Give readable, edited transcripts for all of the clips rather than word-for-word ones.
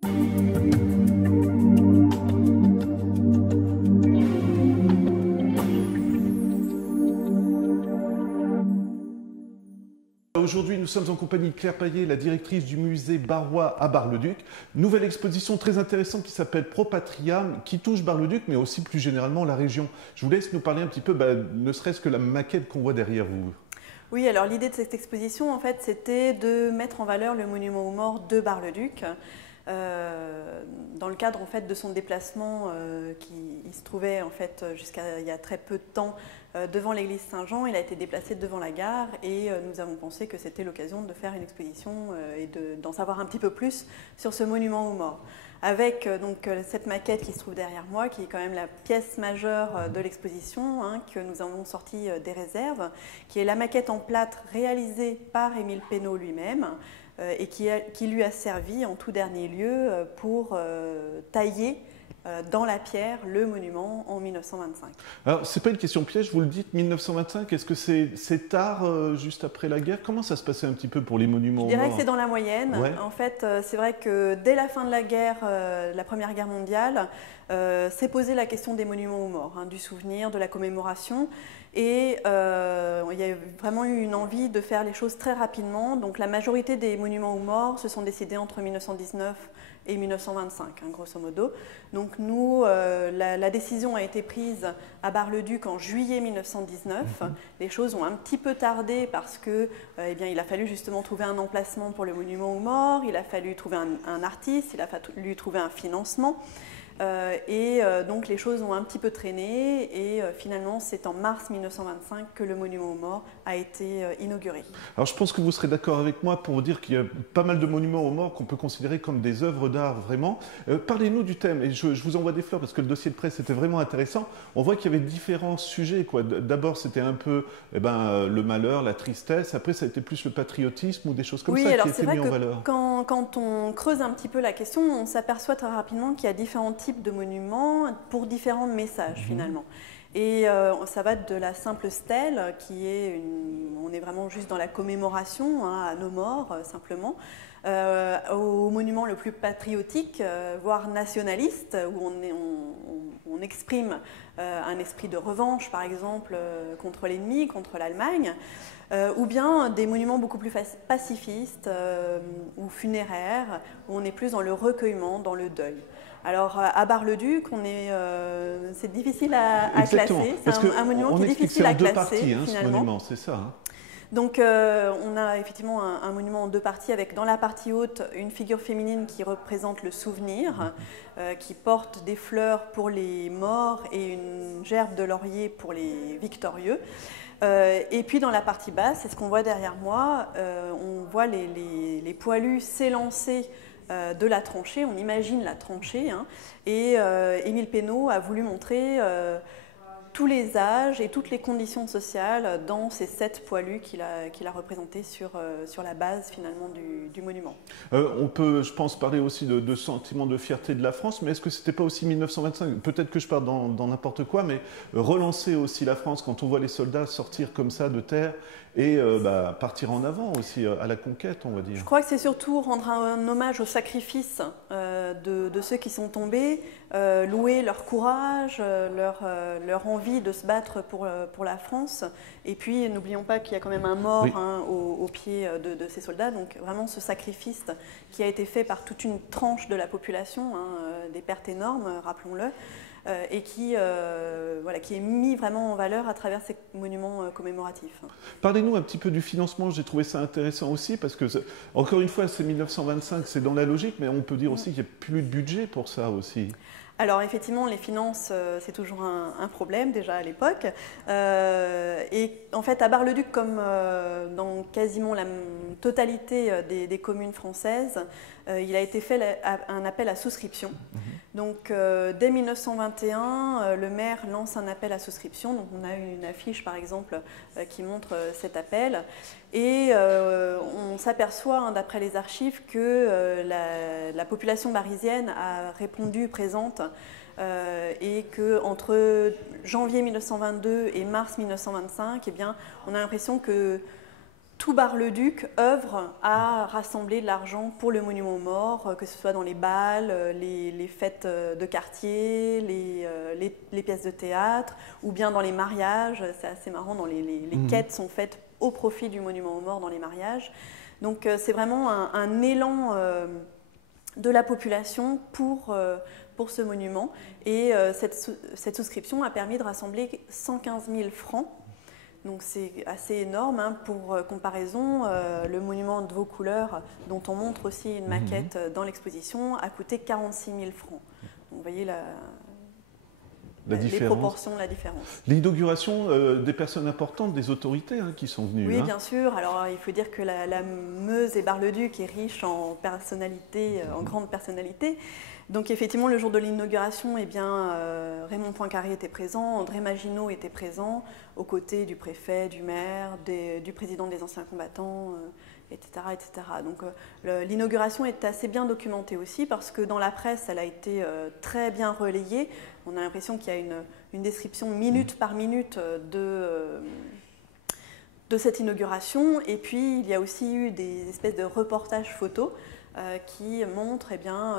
Aujourd'hui, nous sommes en compagnie de Claire Payet, la directrice du musée Barrois à Bar-le-Duc. Nouvelle exposition très intéressante qui s'appelle Pro Patria, qui touche Bar-le-Duc, mais aussi plus généralement la région. Je vous laisse nous parler un petit peu, ne serait-ce que la maquette qu'on voit derrière vous. Oui, alors l'idée de cette exposition, en fait, c'était de mettre en valeur le monument aux morts de Bar-le-Duc. Dans le cadre en fait, de son déplacement qui se trouvait en fait, jusqu'à il y a très peu de temps devant l'église Saint-Jean, il a été déplacé devant la gare et nous avons pensé que c'était l'occasion de faire une exposition et d'en savoir un petit peu plus sur ce monument aux morts. Avec donc cette maquette qui se trouve derrière moi, qui est quand même la pièce majeure de l'exposition, hein, que nous avons sortie des réserves, qui est la maquette en plâtre réalisée par Émile Pénaud lui-même, et qui lui a servi en tout dernier lieu pour tailler dans la pierre le monument en 1925. Alors, ce n'est pas une question piège, vous le dites, 1925, est-ce que c'est tard, juste après la guerre? Comment ça se passait un petit peu pour les monuments aux morts? Je dirais que c'est dans la moyenne. Ouais. En fait, c'est vrai que dès la fin de la guerre, la Première Guerre mondiale, s'est posée la question des monuments aux morts, hein, du souvenir, de la commémoration. Et il y a vraiment eu une envie de faire les choses très rapidement. Donc la majorité des monuments aux morts se sont décidés entre 1919 et 1925, hein, grosso modo. Donc nous, la décision a été prise à Bar-le-Duc en juillet 1919. Les choses ont un petit peu tardé parce que, eh bien, il a fallu justement trouver un emplacement pour le monument aux morts, il a fallu trouver un artiste, il a fallu trouver un financement. Donc les choses ont un petit peu traîné et finalement c'est en mars 1925 que le monument aux morts a été inauguré. Alors je pense que vous serez d'accord avec moi pour dire qu'il y a pas mal de monuments aux morts qu'on peut considérer comme des œuvres d'art vraiment. Parlez-nous du thème, et je vous envoie des fleurs parce que le dossier de presse était vraiment intéressant. On voit qu'il y avait différents sujets, quoi. D'abord c'était un peu le malheur, la tristesse, après ça a été plus le patriotisme ou des choses comme ça qui étaient mis en valeur. Quand on creuse un petit peu la question, on s'aperçoit très rapidement qu'il y a différents types de monuments pour différents messages finalement. Et ça va de la simple stèle, qui est on est vraiment juste dans la commémoration, hein, à nos morts simplement, au monument le plus patriotique, voire nationaliste, où on exprime un esprit de revanche par exemple contre l'ennemi, contre l'Allemagne, ou bien des monuments beaucoup plus pacifistes ou funéraires, où on est plus dans le recueillement, dans le deuil. Alors à Bar-le-Duc, c'est difficile à classer. C'est un monument qui est difficile à classer. Parties, hein, finalement. Ce monument, c'est ça. Hein. Donc on a effectivement un monument en deux parties avec dans la partie haute une figure féminine qui représente le souvenir, qui porte des fleurs pour les morts et une gerbe de laurier pour les victorieux. Et puis dans la partie basse, c'est ce qu'on voit derrière moi, on voit les poilus s'élancer de la tranchée, on imagine la tranchée, hein, et Émile Pénaud a voulu montrer tous les âges et toutes les conditions sociales dans ces 7 poilus qu'il a représentés sur la base finalement du monument. On peut, je pense, parler aussi de sentiment de fierté de la France, mais est-ce que c'était pas aussi 1925? Peut-être que je pars dans n'importe quoi, mais relancer aussi la France quand on voit les soldats sortir comme ça de terre et partir en avant aussi à la conquête, on va dire. Je crois que c'est surtout rendre un hommage au sacrifice de ceux qui sont tombés, louer leur courage, leur envie de se battre pour la France. Et puis, n'oublions pas qu'il y a quand même un mort, oui, hein, au pied de ces soldats. Donc, vraiment, ce sacrifice qui a été fait par toute une tranche de la population, hein, des pertes énormes, rappelons-le, et qui est mis vraiment en valeur à travers ces monuments commémoratifs. Parlez-nous un petit peu du financement, j'ai trouvé ça intéressant aussi, parce que, encore une fois, c'est 1925, c'est dans la logique, mais on peut dire aussi qu'il n'y a plus de budget pour ça aussi. Alors effectivement, les finances, c'est toujours un problème déjà à l'époque. Et en fait, à Bar-le-Duc, comme dans quasiment la totalité des communes françaises, il a été fait un appel à souscription. Donc dès 1921, le maire lance un appel à souscription. Donc on a une affiche par exemple qui montre cet appel. Et on s'aperçoit, hein, d'après les archives, que la population parisienne a répondu présente et qu'entre janvier 1922 et mars 1925, eh bien, on a l'impression que tout Bar-le-Duc œuvre à rassembler de l'argent pour le monument aux morts, que ce soit dans les bals, les fêtes de quartier, les pièces de théâtre, ou bien dans les mariages. C'est assez marrant, les quêtes sont faites au profit du monument aux morts dans les mariages. Donc c'est vraiment un élan de la population pour ce monument. Et cette souscription a permis de rassembler 115 000 francs. Donc c'est assez énorme, hein. Pour comparaison, le monument de Vaucouleurs, dont on montre aussi une maquette dans l'exposition, a coûté 46 000 francs. Donc vous voyez les proportions, la différence. L'inauguration des personnes importantes, des autorités qui sont venues. Oui, bien sûr. Alors il faut dire que la Meuse et Bar-le-Duc est riche en personnalités, en grandes personnalités. Donc effectivement, le jour de l'inauguration, eh bien, Raymond Poincaré était présent, André Maginot était présent, aux côtés du préfet, du maire, du président des anciens combattants, etc., etc. Donc l'inauguration est assez bien documentée aussi parce que dans la presse, elle a été très bien relayée. On a l'impression qu'il y a une description minute par minute de cette inauguration. Et puis, il y a aussi eu des espèces de reportages photos qui montrent eh bien,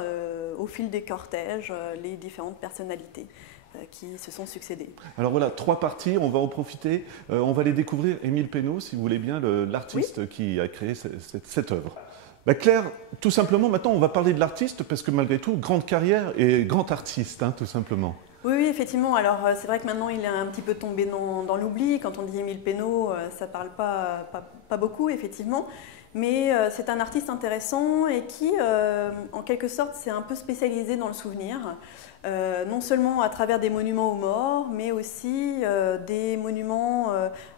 au fil des cortèges les différentes personnalités qui se sont succédées. Alors voilà, 3 parties, on va en profiter. On va les découvrir. Émile Pénaud, si vous voulez bien, l'artiste qui a créé cette œuvre. Claire, tout simplement, maintenant on va parler de l'artiste parce que malgré tout, grande carrière et grand artiste, tout simplement. Oui, effectivement. Alors c'est vrai que maintenant il est un petit peu tombé dans l'oubli. Quand on dit Émile Pénaud, ça ne parle pas beaucoup, effectivement. Mais c'est un artiste intéressant et qui, en quelque sorte, s'est un peu spécialisé dans le souvenir, non seulement à travers des monuments aux morts, mais aussi des monuments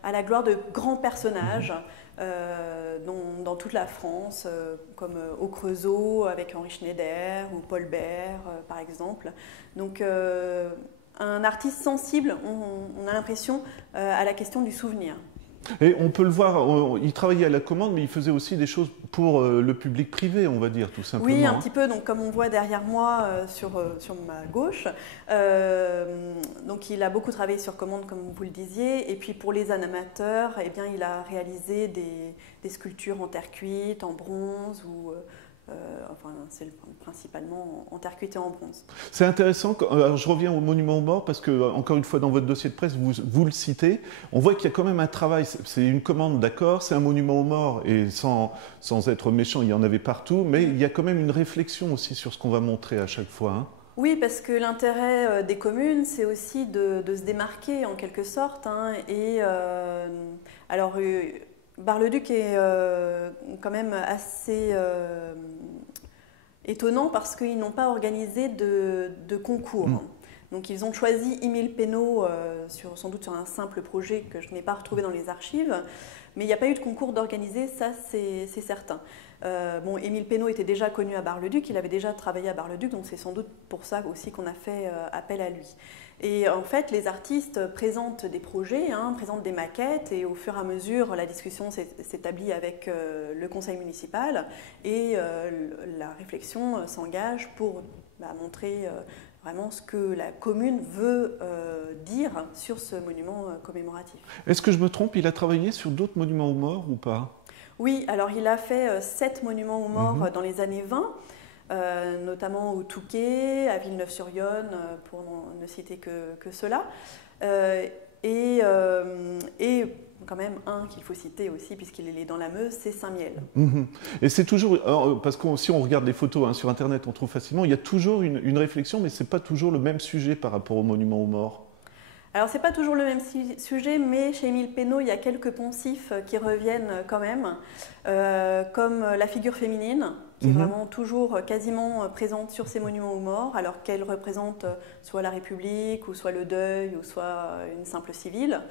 à la gloire de grands personnages dans toute la France, comme au Creusot avec Henri Schneider ou Paul Bert, par exemple. Donc un artiste sensible, on a l'impression, à la question du souvenir. Et on peut le voir, il travaillait à la commande, mais il faisait aussi des choses pour le public privé, on va dire, tout simplement. Oui, un petit peu. Donc, comme on voit derrière moi, sur ma gauche, donc il a beaucoup travaillé sur commande, comme vous le disiez. Et puis, pour les amateurs, eh bien, il a réalisé des sculptures en terre cuite, en bronze ou... enfin, c'est principalement en terre cuite et en bronze. C'est intéressant. Alors, je reviens au monument aux morts parce que, encore une fois, dans votre dossier de presse, vous le citez. On voit qu'il y a quand même un travail. C'est une commande, d'accord, c'est un monument aux morts et sans être méchant, il y en avait partout, mais il y a quand même une réflexion aussi sur ce qu'on va montrer à chaque fois. Oui, parce que l'intérêt des communes, c'est aussi de se démarquer en quelque sorte. Alors, Bar-le-Duc est quand même assez étonnant parce qu'ils n'ont pas organisé de concours. Donc ils ont choisi Émile Pénaud sans doute sur un simple projet que je n'ai pas retrouvé dans les archives, mais il n'y a pas eu de concours d'organiser, ça c'est certain. Émile Pénaud était déjà connu à Bar-le-Duc, il avait déjà travaillé à Bar-le-Duc, donc c'est sans doute pour ça aussi qu'on a fait appel à lui. Et en fait, les artistes présentent des projets, présentent des maquettes, et au fur et à mesure, la discussion s'établit avec le conseil municipal, et la réflexion s'engage pour montrer vraiment ce que la commune veut dire sur ce monument commémoratif. Est-ce que je me trompe, il a travaillé sur d'autres monuments aux morts ou pas? Oui, alors il a fait 7 monuments aux morts dans les années 20, notamment au Touquet, à Villeneuve-sur-Yonne, pour ne citer que cela. Et quand même un qu'il faut citer aussi, puisqu'il est dans la Meuse, c'est Saint-Mihiel. Et c'est toujours, parce que si on regarde les photos sur Internet, on trouve facilement, il y a toujours une réflexion, mais ce n'est pas toujours le même sujet par rapport au monument aux morts. Alors, ce n'est pas toujours le même sujet, mais chez Émile Pénaud, il y a quelques poncifs qui reviennent quand même, comme la figure féminine, qui est vraiment toujours quasiment présente sur ces monuments aux morts, alors qu'elle représente soit la République, ou soit le deuil, ou soit une simple civile.